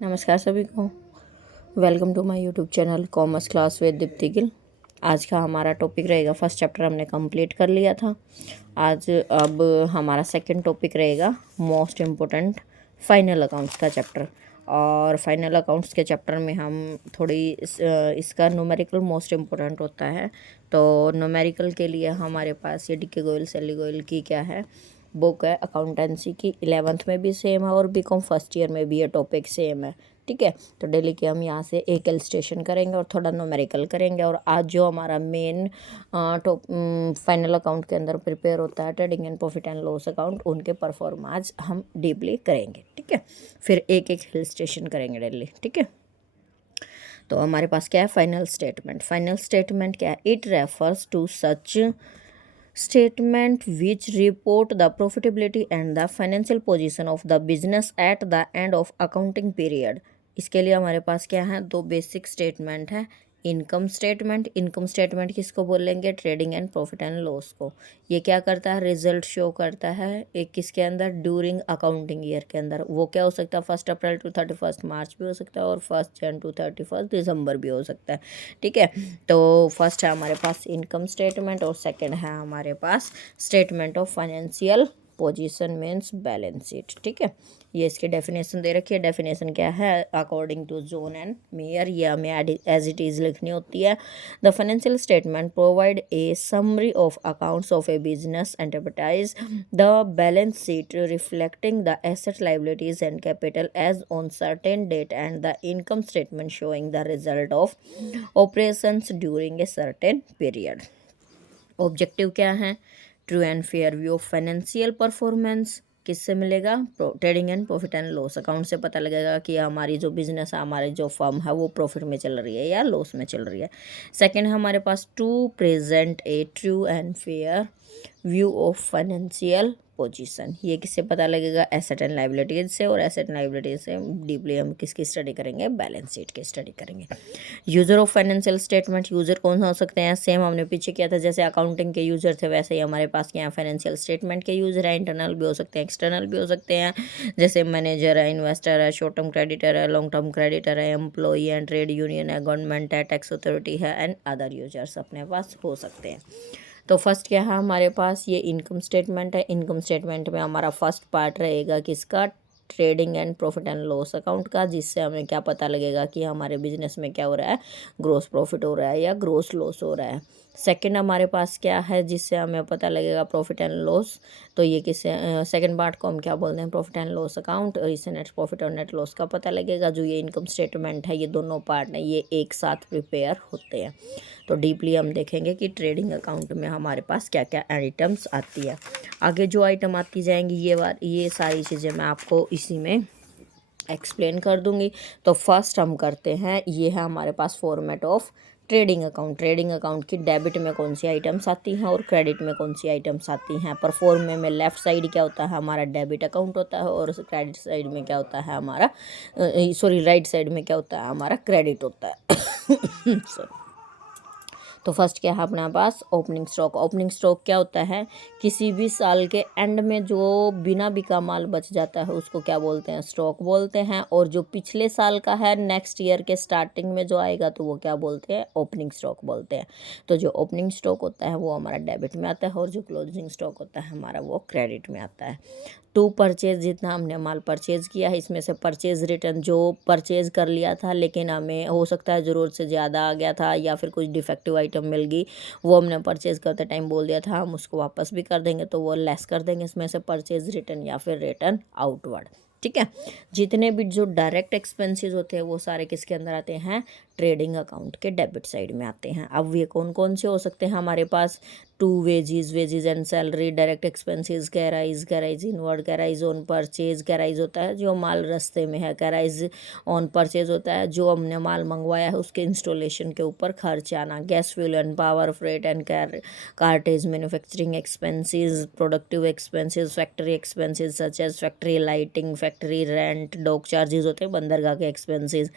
नमस्कार सभी को। Welcome to my YouTube channel commerce class with Deepti Gill. आज का हमारा टॉपिक रहेगा, फर्स्ट चैप्टर हमने कंप्लीट कर लिया था। आज अब हमारा सेकंड टॉपिक रहेगा मोस्ट इम्पोर्टेंट फाइनल अकाउंट्स का चैप्टर। और फाइनल अकाउंट्स के चैप्टर में हम थोड़ी इसका न्यूमेरिकल मोस्ट इम्पोर्टेंट होता है। तो न्यूमेरिकल के लिए हमारे पास ये डीके गोयल सैली गोयल की क्या है बुक है अकाउंटेंसी की। 11th में भी सेम है और बीकॉम फर्स्ट ईयर में भी ये टॉपिक सेम है। ठीक है, तो डेली के हम यहाँ से एक इलस्ट्रेशन करेंगे और थोड़ा न्यूमेरिकल करेंगे। और आज जो हमारा मेन फाइनल अकाउंट के अंदर प्रिपेयर होता है trading and profit and loss account, उनके परफॉर्मेंस हम डीपली करेंगे। ठीक है, फिर एक एक हिल स्टेशन करेंगे डेली। ठीक है, तो हमारे पास क्या है फाइनल स्टेटमेंट। फाइनल स्टेटमेंट क्या है? It refers to such statement which report the profitability and the financial position of the business at the end of accounting period। इसके लिए हमारे पास क्या है? दो बेसिक स्टेटमेंट है। इनकम स्टेटमेंट, इनकम स्टेटमेंट किसको बोलेंगे? Trading and profit and loss को। ये क्या करता है? रिजल्ट शो करता है एक किसके अंदर? ड्यूरिंग अकाउंटिंग ईयर के अंदर। वो क्या हो सकता है? 1 अप्रैल टू 31 मार्च भी हो सकता है और 1 जनवरी टू 31 दिसंबर भी हो सकता है। ठीक है, तो फर्स्ट है हमारे पास इनकम स्टेटमेंट और सेकंड है हमारे पास statement of financial position means balance sheet. ठीक है, ये इसकी डेफिनेशन दे रखी है। डेफिनेशन क्या है? According to John and Myer, ये हमें एज इट इज़ लिखनी होती है। The financial statement provide a summary of accounts of a business enterprise, the balance sheet reflecting the asset liabilities and capital as on certain date and the income statement showing the result of operations during a certain period. Objective क्या है? True and fair view of financial performance. किससे मिलेगा? Trading and profit and loss account से पता लगेगा कि हमारी जो बिजनेस है, हमारी जो फर्म है, वो प्रॉफिट में चल रही है या लॉस में चल रही है। सेकंड हमारे पास to present a true and fair view of financial position. ये किससे पता लगेगा? एसेट एंड लाइबिलिटीज से। और एसेट एंड लाइबिलिटीज से डीपली हम किसकी स्टडी करेंगे? बैलेंस शीट की स्टडी करेंगे। User of financial statement, user कौन हो सकते हैं? सेम हमने पीछे किया था, जैसे अकाउंटिंग के यूज़र थे वैसे ही हमारे पास क्या है? फाइनेंशियल स्टेटमेंट के यूज़र है। इंटरनल भी हो सकते हैं, एक्सटर्नल भी हो सकते हैं, जैसे मैनेजर है, इन्वेस्टर है, शॉर्ट टर्म क्रेडिटर है, लॉन्ग टर्म क्रेडिटर है, एम्प्लॉई है, ट्रेड यूनियन है, गवर्नमेंट है, टैक्स अथॉरिटी है एंड अदर यूजर्स अपने पास हो सकते हैं। तो फर्स्ट क्या है हमारे पास? ये इनकम स्टेटमेंट है। इनकम स्टेटमेंट में हमारा फर्स्ट पार्ट रहेगा किसका? Trading and profit and loss account का, जिससे हमें क्या पता लगेगा कि हमारे बिजनेस में क्या हो रहा है? ग्रोस प्रॉफिट हो रहा है या ग्रोस लॉस हो रहा है। सेकंड हमारे पास क्या है जिससे हमें पता लगेगा प्रॉफिट एंड लॉस? तो ये किससे सेकंड पार्ट को हम क्या बोलते हैं? Profit and loss account. और इससे नेट प्रॉफिट और नेट लॉस का पता लगेगा। जो ये इनकम स्टेटमेंट है, ये दोनों पार्ट है, ये एक साथ प्रिपेयर होते हैं। तो डीपली हम देखेंगे कि ट्रेडिंग अकाउंट में हमारे पास क्या क्या आइटम्स आती है। आगे जो आइटम आती जाएंगी ये सारी चीज़ें मैं आपको इसी में एक्सप्लेन कर दूंगी। तो फर्स्ट हम करते हैं, ये है हमारे पास format of trading account. Trading account की डेबिट में कौन सी आइटम्स आती हैं और क्रेडिट में कौन सी आइटम्स आती हैं। परफॉर्म में लेफ्ट साइड क्या होता है? हमारा डेबिट अकाउंट होता है और क्रेडिट साइड में क्या होता है हमारा? राइट साइड में क्या होता है? हमारा क्रेडिट होता है। सॉरी। तो फर्स्ट क्या है अपने पास? Opening stock. ओपनिंग स्टॉक क्या होता है? किसी भी साल के एंड में जो बिना बिका माल बच जाता है उसको क्या बोलते हैं? स्टॉक बोलते हैं। और जो पिछले साल का है, नेक्स्ट ईयर के स्टार्टिंग में जो आएगा, तो वो क्या बोलते हैं? ओपनिंग स्टॉक बोलते हैं। तो जो ओपनिंग स्टॉक होता है वो हमारा डेबिट में आता है और जो क्लोजिंग स्टॉक होता है हमारा वो क्रेडिट में आता है। टू परचेज, जितना हमने माल परचेज किया है, इसमें से परचेज रिटर्न जो परचेज कर लिया था लेकिन हमें हो सकता है ज़रूरत से ज़्यादा आ गया था या फिर कुछ डिफेक्टिव आइटम मिल गई, वो हमने परचेज करते टाइम बोल दिया था हम उसको वापस भी कर देंगे, तो वो लेस कर देंगे इसमें से परचेज रिटर्न या फिर रिटर्न आउटवर्ड। ठीक है, जितने भी जो डायरेक्ट एक्सपेंसेस होते हैं वो सारे किसके अंदर आते हैं? ट्रेडिंग अकाउंट के डेबिट साइड में आते हैं। अब ये कौन कौन से हो सकते हैं हमारे पास? To wages and salary, direct expenses, carriage inward, carriage on purchase. Carriage होता है जो माल रास्ते में है, कैराइज ऑन परचेज होता है जो हमने माल मंगवाया है उसके इंस्टॉलेशन के ऊपर खर्च आना। Gas fuel and power, freight and cartage, manufacturing expenses, productive expenses, factory expenses such as factory lighting, factory rent, dock charges होते हैं बंदरगाह के एक्सपेंसेस,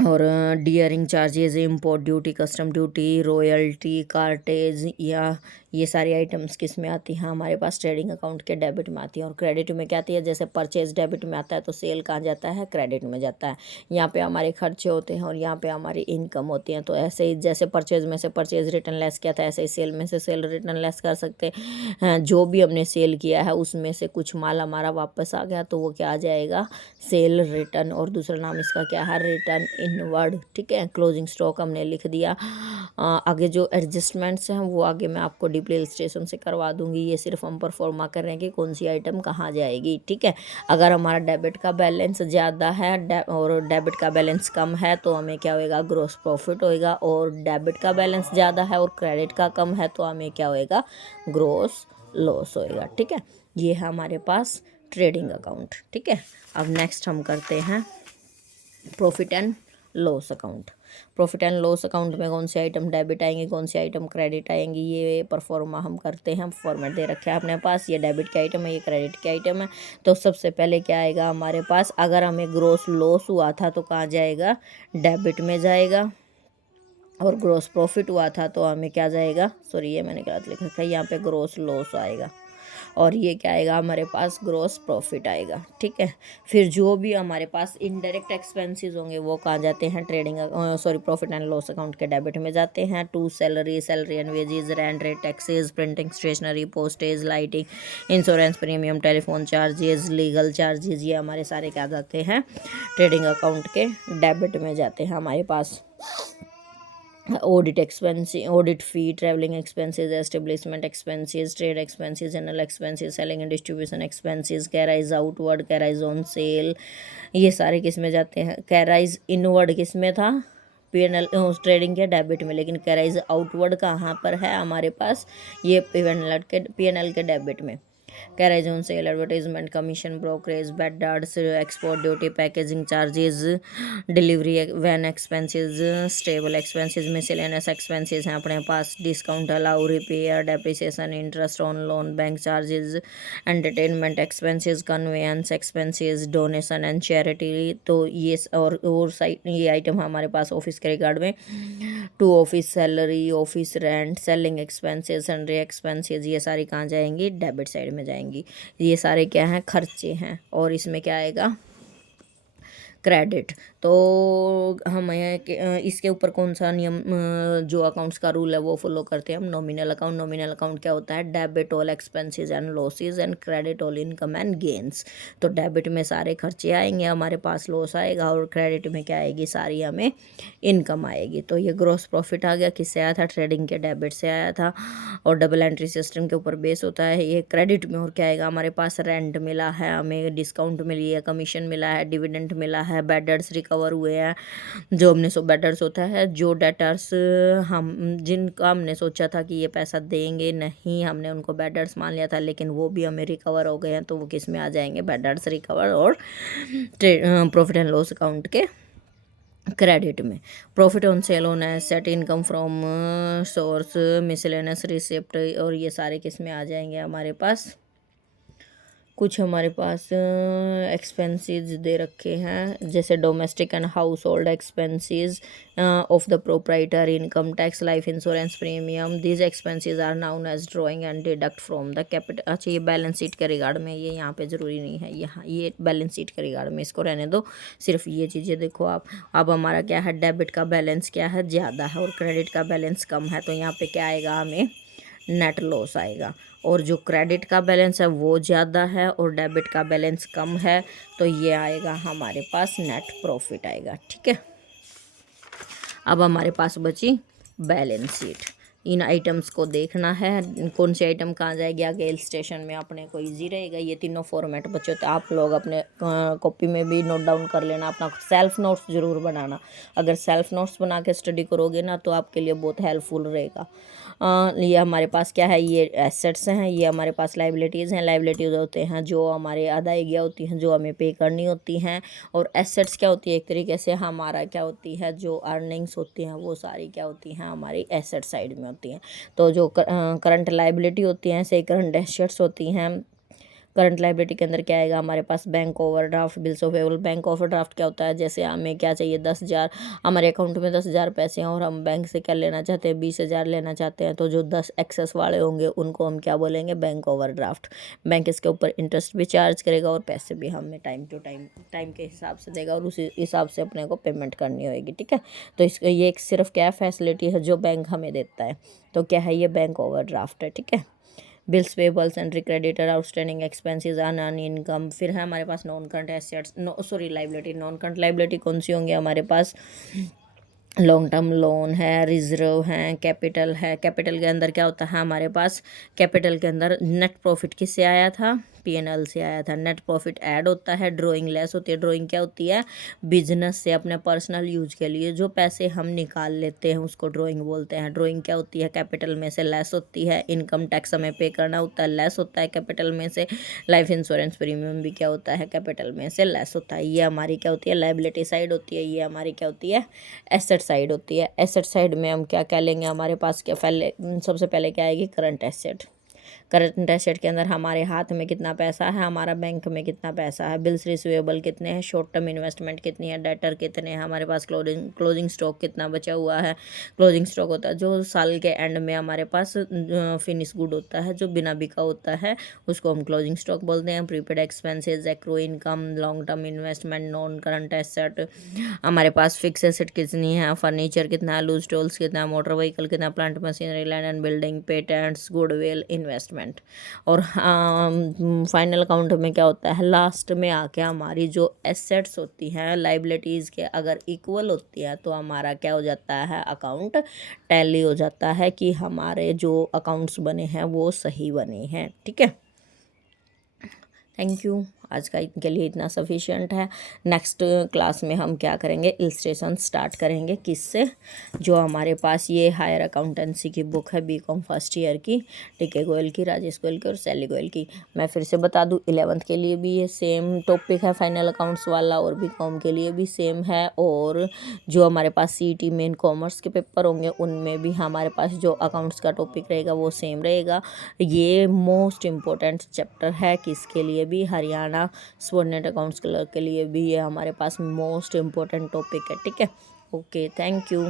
और clearing charges, import duty, custom duty, royalty, cartage, या ये सारी आइटम्स किस में आती हैं, हमारे पास ट्रेडिंग अकाउंट के डेबिट में आती है। और क्रेडिट में क्या आती है, जैसे परचेज डेबिट में आता है तो सेल कहाँ जाता है, क्रेडिट में जाता है। यहाँ पे हमारे खर्चे होते हैं और यहाँ पे हमारी इनकम होती है। तो ऐसे ही जैसे परचेज में से परचेज रिटर्न लेस किया था, ऐसे ही सेल में से सेल रिटर्न लेस कर सकते हैं। जो भी हमने सेल किया है उसमें से कुछ माल हमारा वापस आ गया तो वो क्या आ जाएगा, सेल रिटर्न। और दूसरा नाम इसका क्या है, रिटर्न इनवर्ड। ठीक है, क्लोजिंग स्टॉक हमने लिख दिया। आगे जो एडजस्टमेंट्स हैं वो आगे मैं आपको डीपली इलस्ट्रेशन से करवा दूंगी। ये सिर्फ हम परफॉर्मा कर रहे हैं कि कौन सी आइटम कहाँ जाएगी। ठीक है, अगर हमारा डेबिट का बैलेंस ज़्यादा है और डेबिट का बैलेंस कम है तो हमें क्या होएगा, ग्रॉस प्रॉफिट होएगा। और डेबिट का बैलेंस ज़्यादा है और क्रेडिट का कम है तो हमें क्या होएगा, ग्रॉस लॉस होएगा। ठीक है, ये है हमारे पास ट्रेडिंग अकाउंट। ठीक है, अब नेक्स्ट हम करते हैं profit and loss account. Profit and loss account में कौन सी आइटम डेबिट आएंगी, कौन सी आइटम क्रेडिट आएंगी, ये परफॉर्मा हम करते हैं। फॉर्मेट दे रखे हैं अपने पास, ये डेबिट की आइटम है, ये क्रेडिट की आइटम है। तो सबसे पहले क्या आएगा हमारे पास, अगर हमें ग्रॉस लॉस हुआ था तो कहाँ जाएगा, डेबिट में जाएगा। और ग्रॉस प्रॉफिट हुआ था तो हमें क्या जाएगा, सॉरी ये मैंने गलत लिख रखा है, यहाँ पे ग्रॉस लॉस आएगा। और ये क्या आएगा हमारे पास, ग्रॉस प्रॉफिट आएगा। ठीक है, फिर जो भी हमारे पास इनडायरेक्ट एक्सपेंसेस होंगे वो कहाँ जाते हैं, trading profit and loss account के डेबिट में जाते हैं। To salary and wages, rent, rate, taxes, printing, stationery, postage, lighting, insurance premium, telephone charges, legal charges, ये हमारे सारे क्या जाते हैं, ट्रेडिंग अकाउंट के डेबिट में जाते हैं हमारे पास। Audit expense, audit fee, travelling expenses, establishment expenses, trade expenses, general expenses, selling and distribution expenses, carriage outward, carriage on sale, ये सारे किस में जाते हैं, कैराइज इनवर्ड किस में था, पीएनएल ट्रेडिंग के डेबिट में, लेकिन कैराइज आउटवर्ड कहाँ पर है हमारे पास, ये पीएनएल के डेबिट में। Carriage on sale, advertisement, commission, brokerage, bad debts, export duty, packaging charges, delivery van expenses, stable expenses, miscellaneous expenses हैं अपने पास, discount allow, repair, depreciation, interest on loan, bank charges, entertainment expenses, conveyance expenses, donation and charity. तो ये और side ये item हमारे पास office के रिगार्ड में। To office salary, office rent, selling expenses, sundry expenses, ये सारी कहाँ जाएंगी, डेबिट साइड में जाएंगी। ये सारे क्या हैं, खर्चे हैं। और इसमें क्या आएगा, क्रेडिट। तो हमें इसके ऊपर कौन सा नियम, जो अकाउंट्स का रूल है वो फॉलो करते हैं हम, नॉमिनल अकाउंट। नॉमिनल अकाउंट क्या होता है, debit all expenses and losses and credit all income and gains. तो डेबिट में सारे खर्चे आएंगे हमारे पास, लॉस आएगा, और क्रेडिट में क्या आएगी, सारी हमें इनकम आएगी। तो ये ग्रॉस प्रॉफिट आ गया, किससे आया था, ट्रेडिंग के डेबिट से आया था, और डबल एंट्री सिस्टम के ऊपर बेस होता है ये क्रेडिट में। और क्या आएगा हमारे पास, रेंट मिला है हमें, डिस्काउंट मिली है, कमीशन मिला है, डिविडेंड मिला है, बैड डेट्स रिकवर हुए हैं, जो हमने बैड डेट्स होता है, जो डेटर्स हम जिनका हमने सोचा था कि ये पैसा देंगे नहीं, हमने उनको बैड डेट्स मान लिया था, लेकिन वो भी हमें रिकवर हो गए हैं, तो वो किस में आ जाएंगे, बैड डेट्स रिकवर और प्रॉफिट एंड लॉस अकाउंट के क्रेडिट में। Profit on sale on asset, income from source, miscellaneous receipt, और ये सारे किस में आ जाएंगे हमारे पास। कुछ हमारे पास एक्सपेंसेस दे रखे हैं, जैसे domestic and household expenses of the proprietor, income tax, life insurance premium, these expenses are known as drawing and deduct from the capital. अच्छा, ये बैलेंस शीट के रिगार्ड में, ये यहाँ पे ज़रूरी नहीं है, यहाँ ये बैलेंस शीट के रिगार्ड में, इसको रहने दो, सिर्फ ये चीज़ें देखो आप। अब हमारा क्या है, डेबिट का बैलेंस क्या है, ज़्यादा है, और क्रेडिट का बैलेंस कम है, तो यहाँ पे क्या आएगा, हमें नेट लॉस आएगा। और जो क्रेडिट का बैलेंस है वो ज़्यादा है और डेबिट का बैलेंस कम है, तो ये आएगा हमारे पास नेट प्रॉफिट आएगा। ठीक है, अब हमारे पास बची बैलेंस शीट। इन आइटम्स को देखना है, कौन सी आइटम कहाँ जाएगी, आगे इलस्ट्रेशन में अपने को इजी रहेगा। ये तीनों फॉर्मेट बच्चों, तो आप लोग अपने कॉपी में भी नोट डाउन कर लेना, अपना सेल्फ नोट्स ज़रूर बनाना। अगर सेल्फ नोट्स बना के स्टडी करोगे ना तो आपके लिए बहुत हेल्पफुल रहेगा। ये हमारे पास क्या है, ये एसेट्स हैं, ये हमारे पास लाइबिलिटीज़ हैं। लाइबिलिटीज़ होते हैं जो हमारे अदायगियाँ होती हैं, जो हमें पे करनी होती हैं। और एसेट्स क्या होती है, एक तरीके से हमारा क्या होती है, जो अर्निंग्स होती हैं वो सारी क्या होती हैं, हमारी एसेट साइड में होती हैं। तो जो करंट लाइबिलिटी होती हैं, ऐसे करंट एसेट्स होती हैं, करंट लाइबिलिटी के अंदर क्या आएगा हमारे पास, bank overdraft, bills of payable. Bank overdraft क्या होता है, जैसे हमें क्या चाहिए 10,000, हमारे अकाउंट में 10,000 पैसे हैं और हम बैंक से क्या लेना चाहते हैं, 20,000 लेना चाहते हैं, तो जो 10 एक्सेस वाले होंगे उनको हम क्या बोलेंगे, बैंक ओवरड्राफ्ट। बैंक इसके ऊपर इंटरेस्ट भी चार्ज करेगा और पैसे भी हमें टाइम टू टाइम के हिसाब से देगा और उसी हिसाब से अपने को पेमेंट करनी होगी, ठीक है। तो इस ये एक सिर्फ क्या फैसिलिटी है जो बैंक हमें देता है, तो क्या है, ये बैंक ओवरड्राफ्ट है, ठीक है। Bills payables entry creditor outstanding expenses un income. फिर है हमारे पास non current assets, liability. Non current liability कौन सी होंगी हमारे पास, लॉन्ग टर्म लोन है, रिजर्व है, कैपिटल है। कैपिटल के अंदर क्या होता है हमारे पास, कैपिटल के अंदर नेट प्रॉफिट किससे आया था, P&L से आया था। नेट प्रॉफिट ऐड होता है, ड्राइंग लेस होती है। ड्राइंग क्या होती है, बिजनेस से अपने पर्सनल यूज के लिए जो पैसे हम निकाल लेते हैं उसको ड्राइंग बोलते हैं। ड्राइंग क्या होती है, कैपिटल में से लेस होती है। इनकम टैक्स हमें पे करना होता है, लेस होता है कैपिटल में से। लाइफ इंश्योरेंस प्रीमियम भी क्या होता है, कैपिटल में से लेस होता है। ये हमारी क्या होती है, लाइबिलिटी साइड होती है। ये हमारी क्या होती है, एसेट साइड होती है। एसेट साइड में हम क्या क्या लेंगे, हमारे पास क्या पहले, सबसे पहले क्या आएगी, करंट एसेट। करंट एसेट के अंदर हमारे हाथ में कितना पैसा है, हमारा बैंक में कितना पैसा है, बिल्स रिसीवेबल कितने हैं, शॉर्ट टर्म इन्वेस्टमेंट कितनी है, डेटर कितने हैं, हमारे पास क्लोजिंग स्टॉक कितना बचा हुआ है। क्लोजिंग स्टॉक होता है जो साल के एंड में हमारे पास फिनिश गुड होता है, जो बिना बिका होता है, उसको हम क्लोजिंग स्टॉक बोलते हैं। Prepaid expenses, Acro income, long term investment, non current asset. हमारे पास फिक्स एसेट कितनी है, फर्नीचर कितना है, लूज टोल्स कितना है, मोटर व्हीकल कितना, plant machinery, land and building, patents, goodwill, investment. और फाइनल अकाउंट में क्या होता है, लास्ट में आके हमारी जो एसेट्स होती हैं लाइबिलिटीज़ के अगर इक्वल होती है तो हमारा क्या हो जाता है, अकाउंट टैली हो जाता है कि हमारे जो अकाउंट्स बने हैं वो सही बने हैं, ठीक है। थैंक यू, आज का इनके लिए इतना सफिशिएंट है। नेक्स्ट क्लास में हम क्या करेंगे, इलस्ट्रेशन स्टार्ट करेंगे किससे, जो हमारे पास ये हायर अकाउंटेंसी की बुक है बीकॉम फर्स्ट ईयर की, टीके गोयल की, राजेश गोयल की और सैली गोयल की। मैं फिर से बता दूं 11th के लिए भी ये सेम टॉपिक है फाइनल अकाउंट्स वाला और बीकॉम के लिए भी सेम है। और जो हमारे पास CET मेन कॉमर्स के पेपर होंगे उनमें भी हमारे पास जो अकाउंट्स का टॉपिक रहेगा वो सेम रहेगा। ये मोस्ट इम्पोर्टेंट चैप्टर है किसके लिए भी, हरियाणा सबऑर्डिनेट अकाउंट्स क्लर्क के लिए भी ये हमारे पास मोस्ट इम्पोर्टेंट टॉपिक है, ठीक है। Okay, thank you.